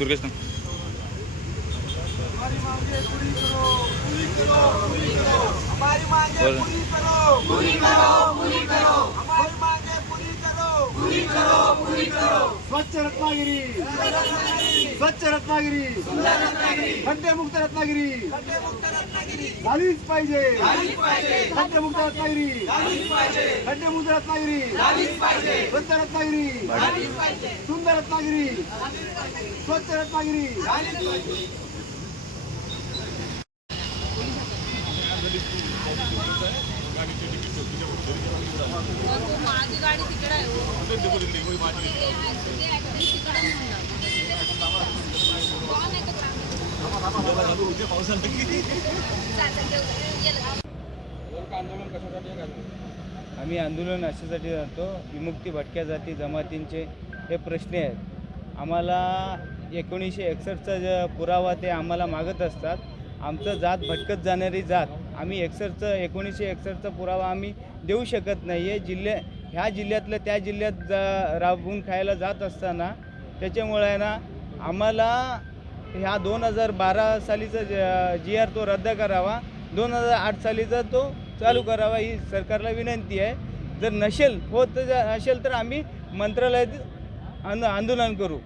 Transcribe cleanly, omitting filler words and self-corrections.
दुर्गेश ना हमारी मांगे पूरी करो, पूरी करो, पूरी करो। हमारी मांगे पूरी करो, पूरी करो, पूरी करो। हमारी मांगे पूरी करो, पूरी करो, पूरी करो। स्वच्छ रत्नागिरी, स्वच्छ रत्नागिरी, खड्डेमुक्त रत्नागिरी, खड्डेमुक्त रत्नागिरी झालीच पाहिजे, झालीच पाहिजे। खड्डेमुक्त रत्नागिरी झालीच पाहिजे, खड्डेमुक्त रत्नागिरी झालीच पाहिजे। स्वच्छ रत्नागिरी झालीच पाहिजे, सुंदर रत्नागिरी स्वच्छ रत्नागिरी झालीच पाहिजे। माझी गाडी तिकडे आहे आम्ही आंदोलन अशासाठी जातो, विमुक्ती भटक्या जाती जमातींचे हे प्रश्न आहेत। आम्हाला 1961चा पुरावा ते आम्हाला मागत असतात। आमचं जात भटकत जाणारी जात आम्ही 1961चा पुरावा आम्ही देऊ शकत नाही आहे। ह्या जिल्ह्यातलं त्या जिल्ह्यात राबवून खायला जात असताना त्याच्यामुळे आहे ना आम्हाला ह्या 2012 सालीचा GR तो रद्द करावा, 2008 सालीचा तो चालू करावा ही सरकारला विनंती आहे। जर नसेल होत असेल तर आम्ही मंत्रालयात आंदोलन करू।